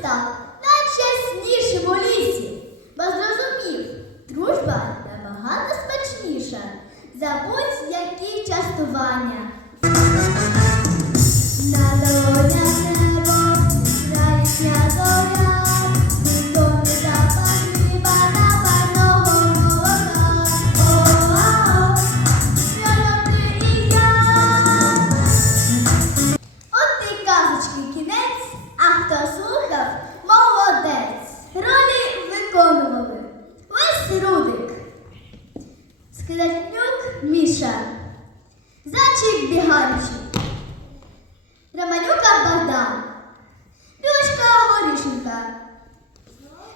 став найчаснішим у лісі, бо зрозумів, дружба набагато смачніша Забудь, які частування. Скляпнюк Міша. Зайчик біганчик. Романюка Богдан. Білочка Горішенка.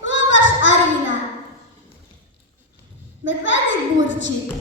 Лобаш Аріна. Медведик Бурчик.